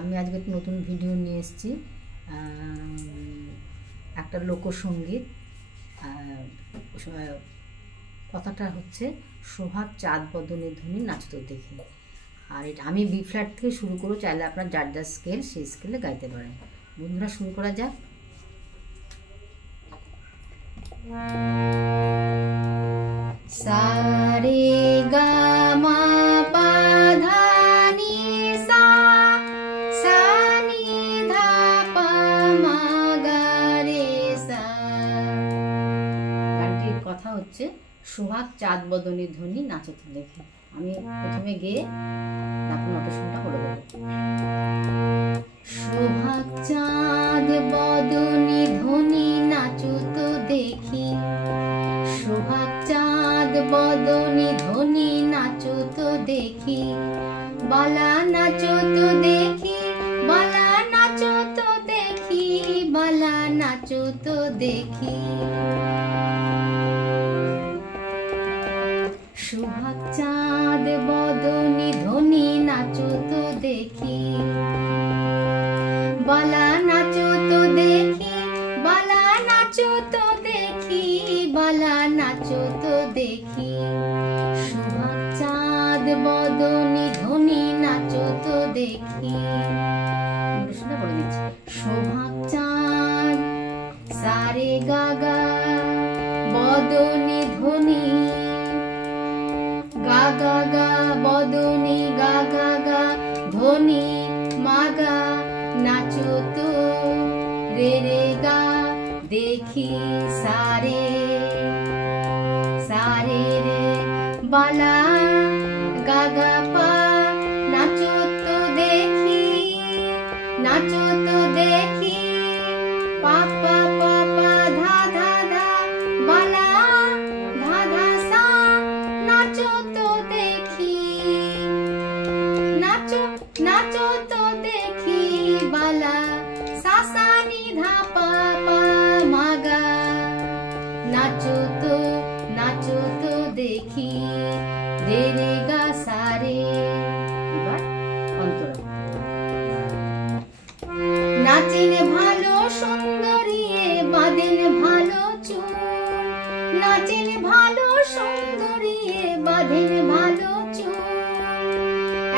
আমি আজকে নতুন ভিডিও নিয়ে এসেছি, একটা লোকসঙ্গীত। কথাটা হচ্ছে সোহাগ চাঁদ বদনে ধ্বনি নাচতো দেখে। আর এটা আমি বি ফ্ল্যাট থেকে শুরু করবো, চাইলে আপনার যার যার স্কেল সেই স্কেলে গাইতে পারেন। বন্ধুরা শুরু করা যাক। সা রে গা মা পা ধা নি সা, সা নি ধা পা মা গা রে সা। গানটির কথা হচ্ছে সোহাগ চাঁদ বদনে ধ্বনি নাচতে দেখে। আমি প্রথমে গেয়ে তারপর নোটেশনটা করে দেবো। সোহাগ চাঁদ বদনে ধ্বনি নাচতো দেখি, সোহাগ চাঁদ বদনে ধ্বনি নাচতো দেখি, বালা নাচতো দেখি, বালা নাচতো দেখি, বালা নাচতো দেখি। সোহাগ চাঁদ বদনে ধ্বনি নাচতো দেখি, বালা নাচতো দেখি, বালা নাচতো দেখি, বালা নাচতো দেখি। সোহাগ চাঁদ বদনে ধ্বনি নাচতো দেখি। বলে দিচ্ছি, সোহাগ চাঁদ সা রে গা গা বদনে ধ্বনি, গা গা গা বদনে গা গা গা ধ্বনি, মা গা নাচতো রে রে গা দেখি, সা রে রে বালা গা গা পা নাচতো দেখি, নাচতো দেখি, পা পা পা পা ধা ধা ধা বালা ধা ধা সা নাচতো দেখি, নাচো নাচতো দেখি, বালা সা সা নি ধা পা পা মা গা নাচতো নাচতো দেখি, রে রে গা সা রে। এবার অন্তরা। নাচেন ভালো সুন্দরী বাঁধেন ভালো চুল, নাচেন ভালো সুন্দরী বাঁধেন ভালো চুল,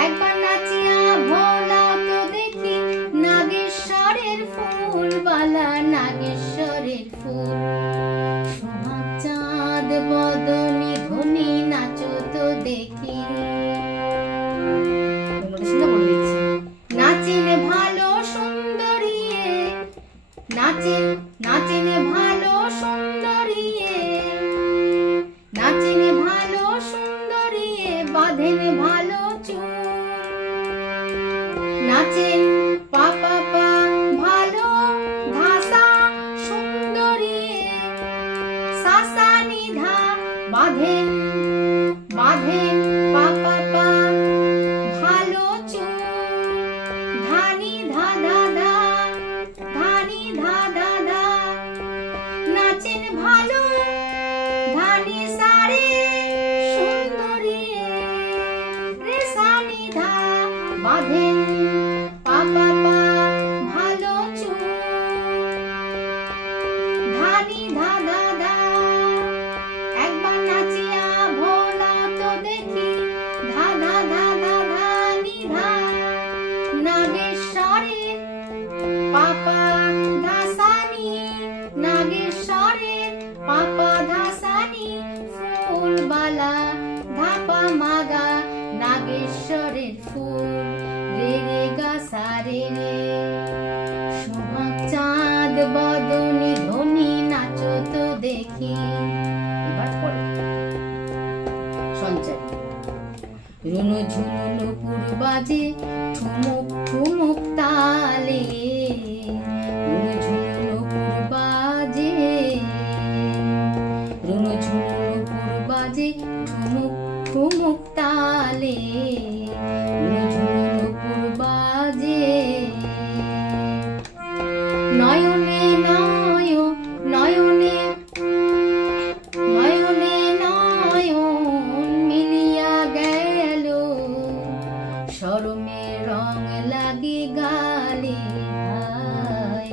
একবার নাচিয়া ভোলা তো দেখি, নাগেশ্বরের ফুল, বালা নাগেশ্বরের ফুল। সোহাগ চাঁদ বদনে ধ্বনি নাচতো দেখি। নাচেন ভালো সুন্দরী, নাচেন নাচেন ভালো সুন্দরী, নাচেন ভালো সুন্দরী বাঁধেন ভালো চুল, নাচেন পা পা পা ভালো ভাষা সুন্দরী, সা সা নি ধা বাঁধেন বাঁধেন পা পা পা ভালো চুল, ধানি ধা ধা ধা ধানি ধা ধা ধা, নাচেন ভালো ধানি সা রে সুন্দরী, রে সা নি ধা বাঁধেন পা পা পা ভালো চুল, ধানি ধা ধা ধা, একবার নাচিয়া ভোলা তো দেখি, ধা ধা ধা ধা ধা নি ধা, নাগেশ্বরের পা পা ধা সা নি, নাগেশ্বরের পা পা ধা সা নি, ফুল বালা ধা পা মা গা নাগেশ্বরের ফুল, রে রে গা সা রে রে। সোহাগ চাঁদ বদনে ধ্বনি নাচতো দেখি। এবার পরে সঞ্চয়। রুনু ঝুনু নুপুর বাজে ঠুমুক ঠুমুক তালে, রুনু ঝুনু নুপুর বাজে, রুনু ঝুনু নুপুর বাজে ঠুমুক ঠুমুক তালে, রুনু ঝুনু নুপুর বাজে। নয়নে নয় নয়নে নয়নে নয়ন মিলিয়া গেল, শরমে রং গালে ভাই,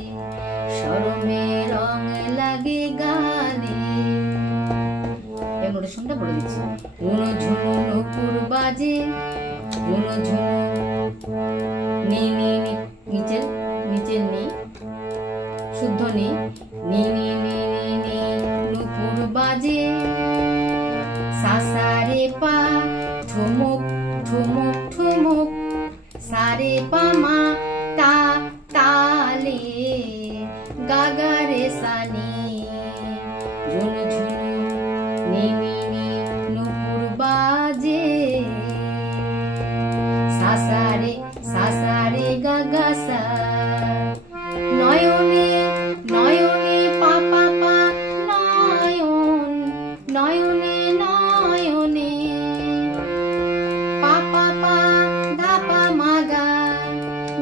শরমে রং লাগে গালে। নোটেশনটা বলে দিচ্ছি। ঝুনু ঝুনু নুপুর বাজে, ঝুনু ঝুনু নি নি নি, নিচের নিচের নি শুদ্ধ নি, নি নি নি নি নি নুপুর বাজে। সাসারে পা ঠুমুক ঠুমুক ঠুমুক, সারে পা মা তা তালে, গাগারে সানি। ঝুনু ঝুনু নি নি নি নুপুর বাজে। সাসারে সাসারে গাগা সা। নয়নে নয়নে পা পা পা, নয়ন নয়নে নয়নে, পা পা পা ধা পা মা গা,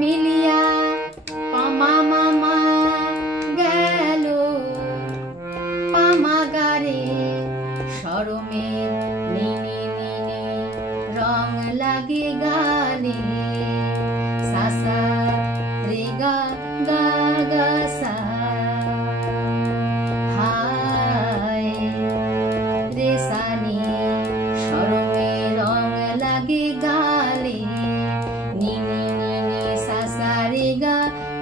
মিলিয়া পা মা মা মা গেল, পা মা গা রে। শরমে নি নি নি নি রং লাগে গালে। সাসা রে গা গা গা সা। হায় রে সানি, শরমে রং লাগে গালে। নি নি নি নি সাসা রে গা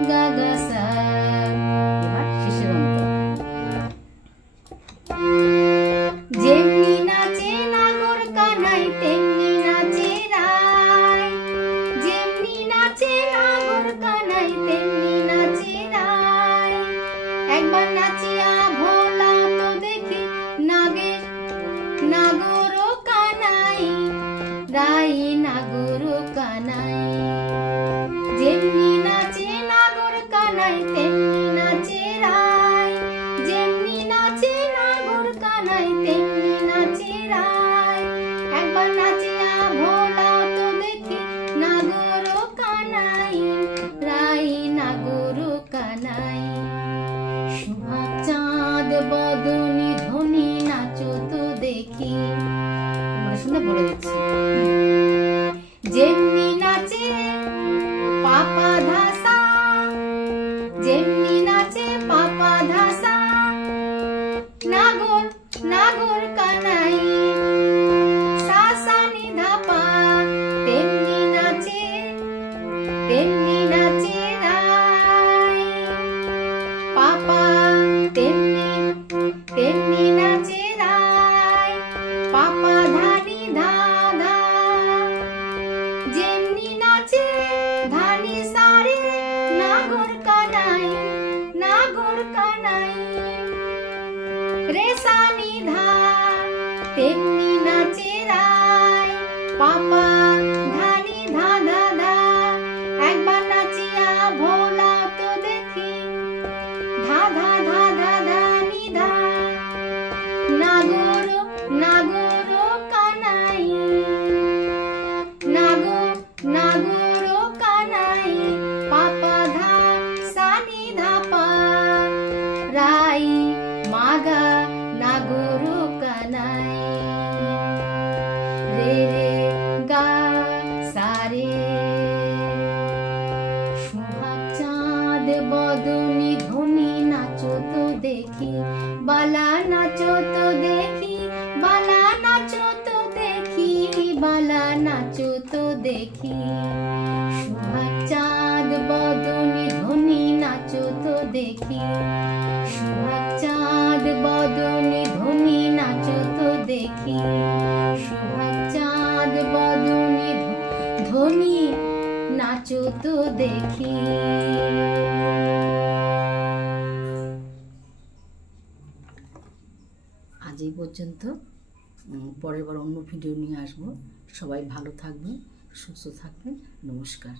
গা গা সা। এবার শেষের অন্ত। যেমনি নাচে নাগর কানাই তেমনি নাচে রায়, যেমনি নাচে নাগর কানাই তেমনি নাচে রায়। একবার নাচিয়া ভোলা তো দেখি নাগের নাগর কানাই, রাই নাগর কানাই। যেমনি নাচে নাগর কানাই তেমনি নাচে রায়, যেমনি নাচে নাগর কানাই তেমনি নাচে রায়। একবার নাচিয়া ভোলা তো দেখি নাগর কানাই, রাই নাগর কানাই। সোহাগ চাঁদ বদনি ধনি নাচো তো দেখি। আমরা শুনে বলে দিচ্ছি। যেমনি নাচে পাপা ধাসা, যেমনি নাচে পাপা ধাসা, নাগর নাগর কানাই। সাসা নি ধাপা, তেমনি নাচে তেমনি নাচে রাই। পাপা তেমনি তেমনি নাচে রাই। পাপা ধানি ধা ধা, যেমনি নাচে ধানি সারে, নাগর কানাই নাগর কানাই। রে সানি ধা, তেমনি নাচে রাই। পাপা ধানি ধা ধা ধা। একবার নাচিয়া ভোলা তো দেখি ধা ধা ধা ধা ধা নি ধা, নাগর নাগর কানাই, নাগর নাগর কানাই। পাপা ধা সানি ধা পা, রাই মাগা নাগর কানাই। রে রে গা সারে। সোহাগ চাঁদ বদনি ধনি নাচো তো দেখি, বালা নাচো তো দেখি, বালা নাচো তো দেখি, বালা নাচো তো দেখি। সোহাগ চাঁদ বদনি ধনি নাচো তো দেখি, সোহাগ চাঁদ বদনি ধনি নাচো তো দেখি। সোহাগ চাঁদ বদনি ধনি নাচো তো দেখি। আজ এই পর্যন্ত। পরের বার অন্য ভিডিও নিয়ে আসবো। সবাই ভালো থাকবেন, সুস্থ থাকবেন। নমস্কার।